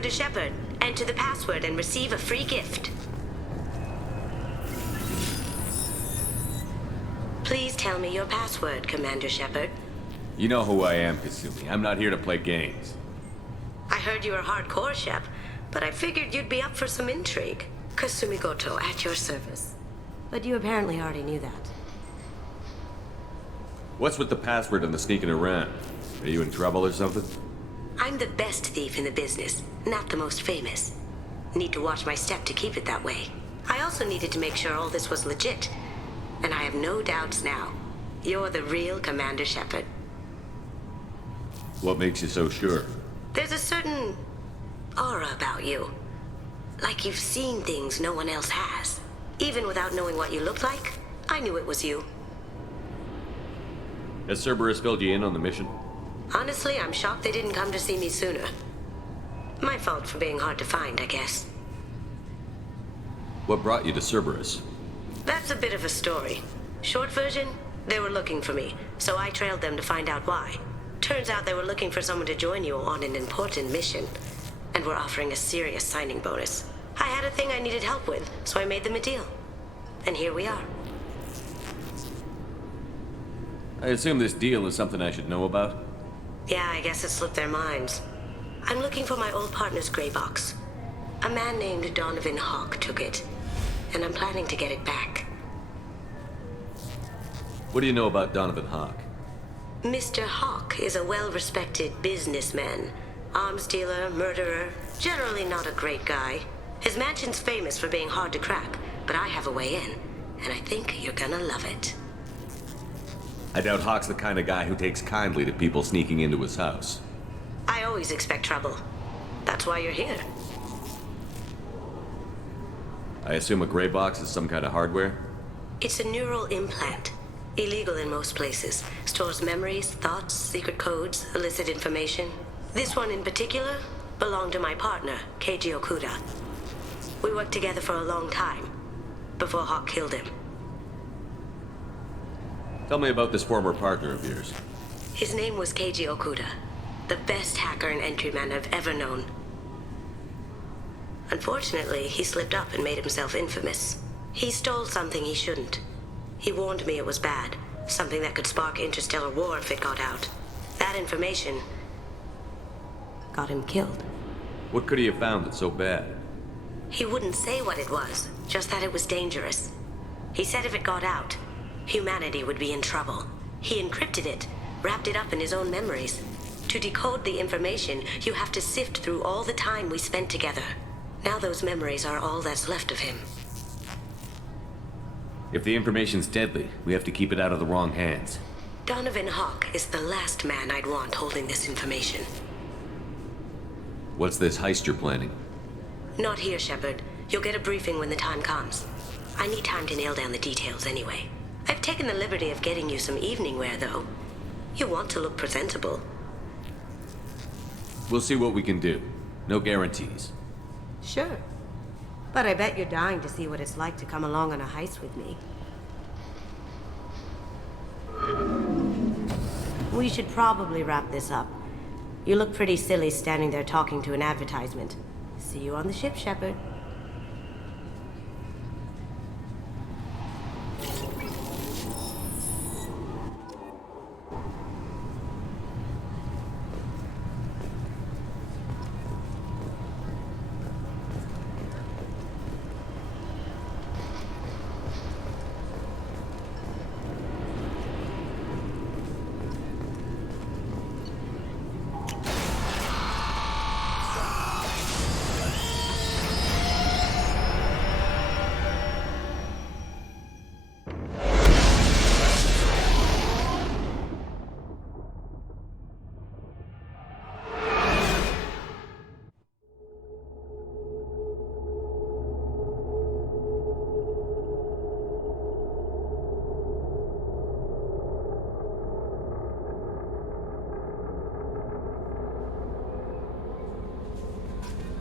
Commander Shepard. Enter the password and receive a free gift. Please tell me your password, Commander Shepard. You know who I am, Kasumi. I'm not here to play games. I heard you were hardcore, Shep, but I figured you'd be up for some intrigue. Kasumi Goto, at your service. But you apparently already knew that. What's with the password and the sneaking around? Are you in trouble or something? I'm the best thief in the business, not the most famous. Need to watch my step to keep it that way. I also needed to make sure all this was legit. And I have no doubts now. You're the real Commander Shepard. What makes you so sure? There's a certain aura about you. Like you've seen things no one else has. Even without knowing what you looked like, I knew it was you. Has Cerberus filled you in on the mission? Honestly, I'm shocked they didn't come to see me sooner. My fault for being hard to find, I guess. What brought you to Cerberus? That's a bit of a story. Short version, they were looking for me, so I trailed them to find out why. Turns out they were looking for someone to join you on an important mission, and were offering a serious signing bonus. I had a thing I needed help with, so I made them a deal. And here we are. I assume this deal is something I should know about? Yeah, I guess it slipped their minds. I'm looking for my old partner's gray box. A man named Donovan Hawk took it, and I'm planning to get it back. What do you know about Donovan Hawk? Mr. Hawk is a well-respected businessman. Arms dealer, murderer, generally not a great guy. His mansion's famous for being hard to crack, but I have a way in, and I think you're gonna love it. I doubt Hawk's the kind of guy who takes kindly to people sneaking into his house. I always expect trouble. That's why you're here. I assume a gray box is some kind of hardware? It's a neural implant. Illegal in most places. Stores memories, thoughts, secret codes, illicit information. This one in particular belonged to my partner, Keiji Okuda. We worked together for a long time, before Hawk killed him. Tell me about this former partner of yours. His name was Keiji Okuda, the best hacker and entryman I've ever known. Unfortunately, he slipped up and made himself infamous. He stole something he shouldn't. He warned me it was bad, something that could spark interstellar war if it got out. That information got him killed. What could he have found that's so bad? He wouldn't say what it was, just that it was dangerous. He said if it got out, humanity would be in trouble. He encrypted it, wrapped it up in his own memories. To decode the information, you have to sift through all the time we spent together. Now those memories are all that's left of him. If the information's deadly, we have to keep it out of the wrong hands. Donovan Hawk is the last man I'd want holding this information. What's this heist you're planning? Not here, Shepard. You'll get a briefing when the time comes. I need time to nail down the details anyway. I've taken the liberty of getting you some evening wear, though. You want to look presentable. We'll see what we can do. No guarantees. Sure. But I bet you're dying to see what it's like to come along on a heist with me. We should probably wrap this up. You look pretty silly standing there talking to an advertisement. See you on the ship, Shepard.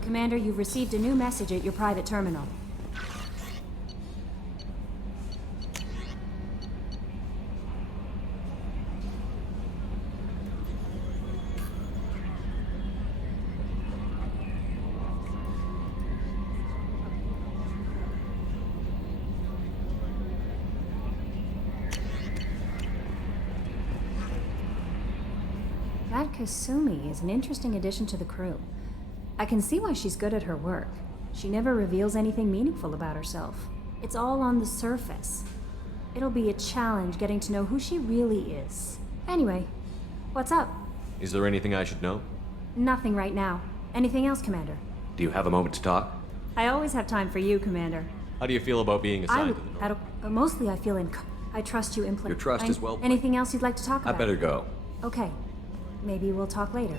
Commander, you've received a new message at your private terminal. That Kasumi is an interesting addition to the crew. I can see why she's good at her work. She never reveals anything meaningful about herself. It's all on the surface. It'll be a challenge getting to know who she really is. Anyway, what's up? Is there anything I should know? Nothing right now. Anything else, Commander? Do you have a moment to talk? I always have time for you, Commander. How do you feel about being assigned to the North? Mostly I feel I trust you implicitly. Your trust is well placed. Anything else you'd like to talk I about? better go. Okay. Maybe we'll talk later.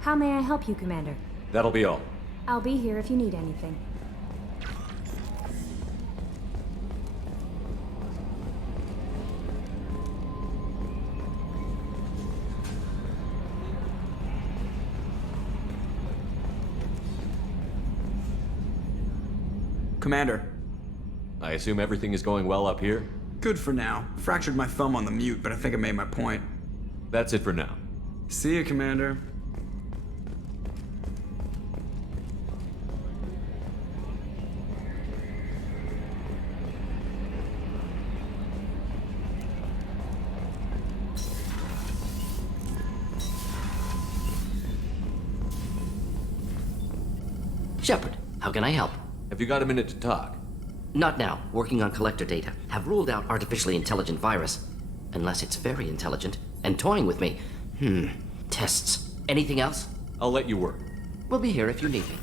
How may I help you, Commander? That'll be all. I'll be here if you need anything. Commander. I assume everything is going well up here? Good for now. Fractured my thumb on the mute, but I think I made my point. That's it for now. See you, Commander. Shepard, how can I help? Have you got a minute to talk? Not now. Working on collector data. Have ruled out artificially intelligent virus. Unless it's very intelligent. And toying with me. Tests. Anything else? I'll let you work. We'll be here if you need me.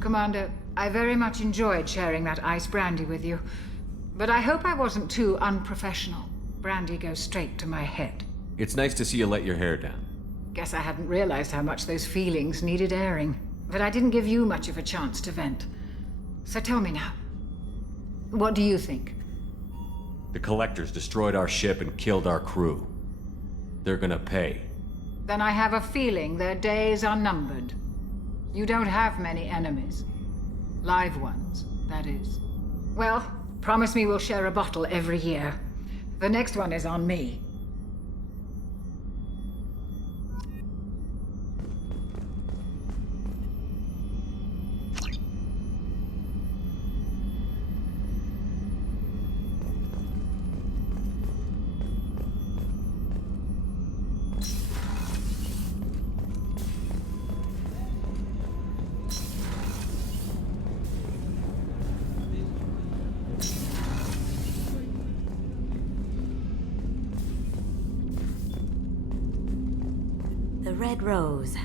Commander, I very much enjoyed sharing that ice brandy with you. But I hope I wasn't too unprofessional. Brandy goes straight to my head. It's nice to see you let your hair down. Guess I hadn't realized how much those feelings needed airing. But I didn't give you much of a chance to vent. So tell me now. What do you think? The Collectors destroyed our ship and killed our crew. They're gonna pay. Then I have a feeling their days are numbered. You don't have many enemies. Live ones, that is. Well, promise me we'll share a bottle every year. The next one is on me. The Red Rose.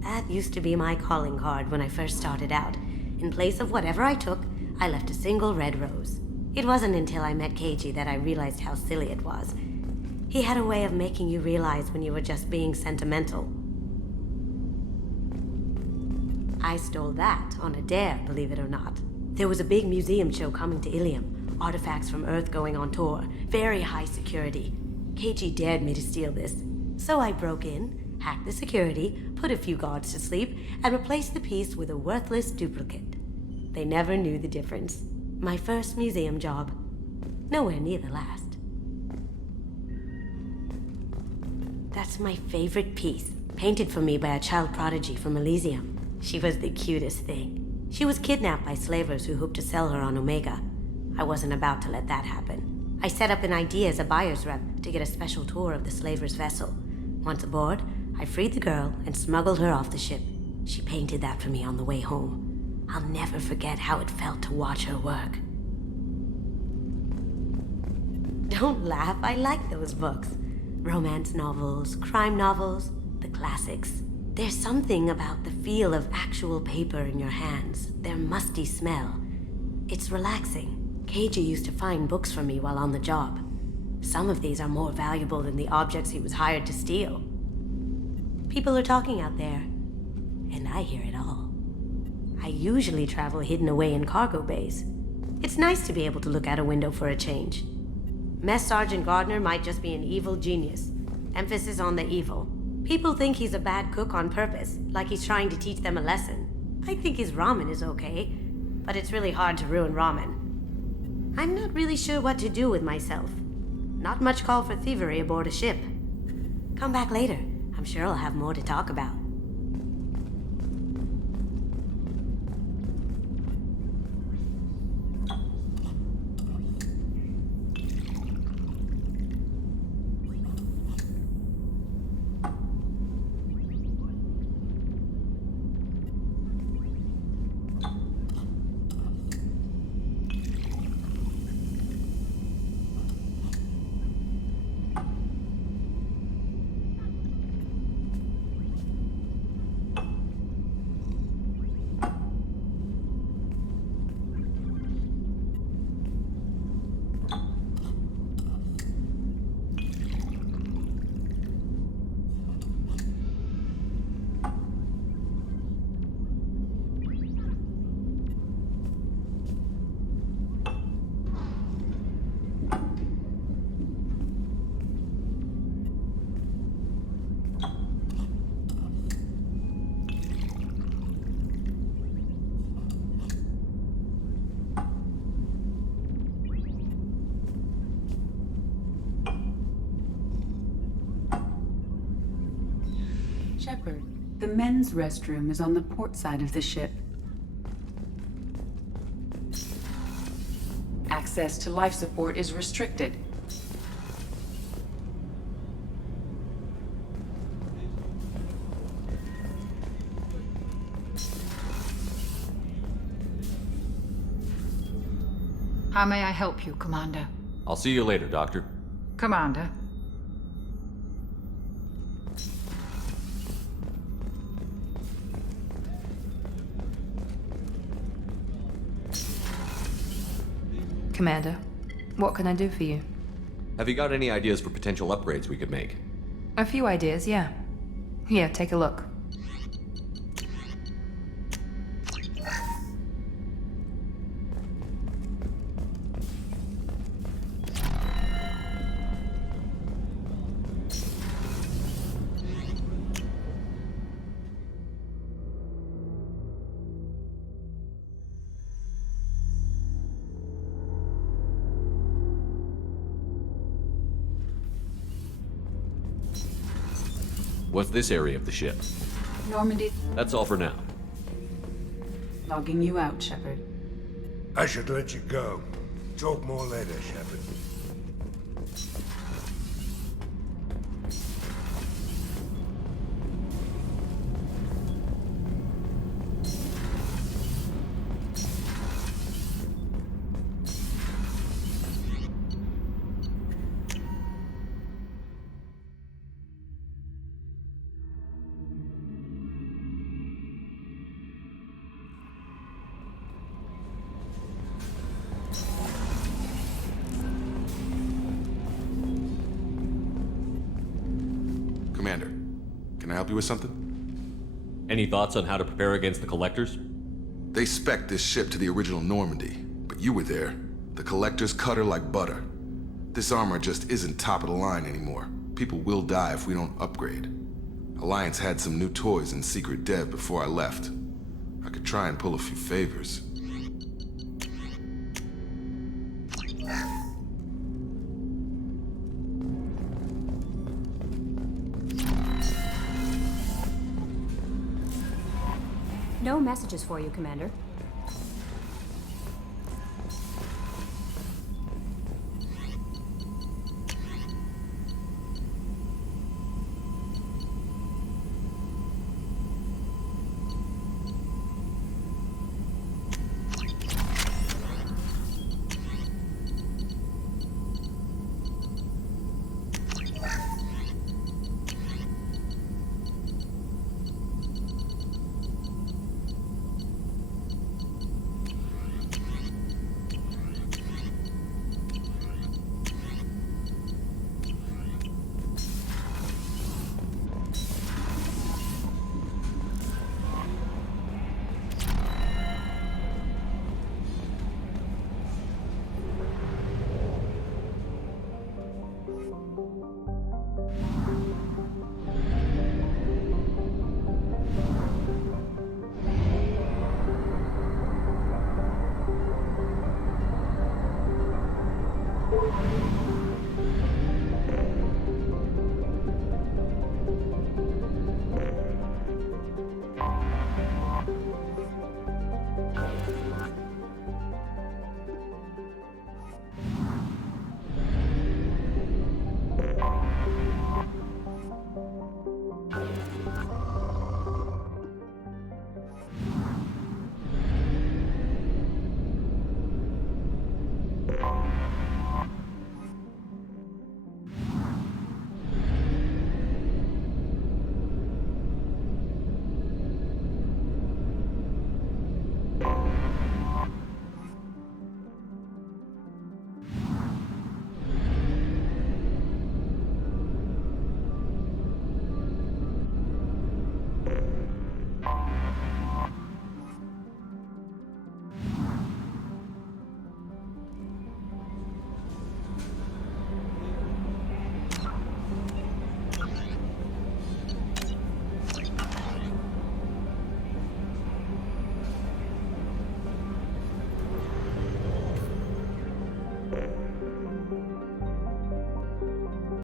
That used to be my calling card when I first started out. In place of whatever I took, I left a single red rose. It wasn't until I met Keiji that I realized how silly it was. He had a way of making you realize when you were just being sentimental. I stole that on a dare, believe it or not. There was a big museum show coming to Ilium. Artifacts from Earth going on tour. Very high security. Keiji dared me to steal this. So I broke in, hacked the security, put a few guards to sleep, and replaced the piece with a worthless duplicate. They never knew the difference. My first museum job. Nowhere near the last. That's my favorite piece, painted for me by a child prodigy from Elysium. She was the cutest thing. She was kidnapped by slavers who hoped to sell her on Omega. I wasn't about to let that happen. I set up an idea as a buyer's rep to get a special tour of the slaver's vessel. Once aboard, I freed the girl and smuggled her off the ship. She painted that for me on the way home. I'll never forget how it felt to watch her work. Don't laugh, I like those books. Romance novels, crime novels, the classics. There's something about the feel of actual paper in your hands, their musty smell. It's relaxing. Keiji used to find books for me while on the job. Some of these are more valuable than the objects he was hired to steal. People are talking out there, and I hear it all. I usually travel hidden away in cargo bays. It's nice to be able to look out a window for a change. Mess Sergeant Gardner might just be an evil genius. Emphasis on the evil. People think he's a bad cook on purpose, like he's trying to teach them a lesson. I think his ramen is okay, but it's really hard to ruin ramen. I'm not really sure what to do with myself. Not much call for thievery aboard a ship. Come back later. I'm sure I'll have more to talk about. Shepard, the men's restroom is on the port side of the ship. Access to life support is restricted. How may I help you, Commander? I'll see you later, Doctor. Commander. Commander, what can I do for you? Have you got any ideas for potential upgrades we could make? A few ideas, yeah. Here, take a look. What's this area of the ship? Normandy, That's all for now. logging you out, Shepard. I should let you go. Talk more later, Shepard. Commander, can I help you with something? Any thoughts on how to prepare against the Collectors? They spec'd this ship to the original Normandy, but you were there. The Collectors cut her like butter. This armor just isn't top of the line anymore. People will die if we don't upgrade. Alliance had some new toys in secret dev before I left. I could try and pull a few favors. No messages for you, Commander.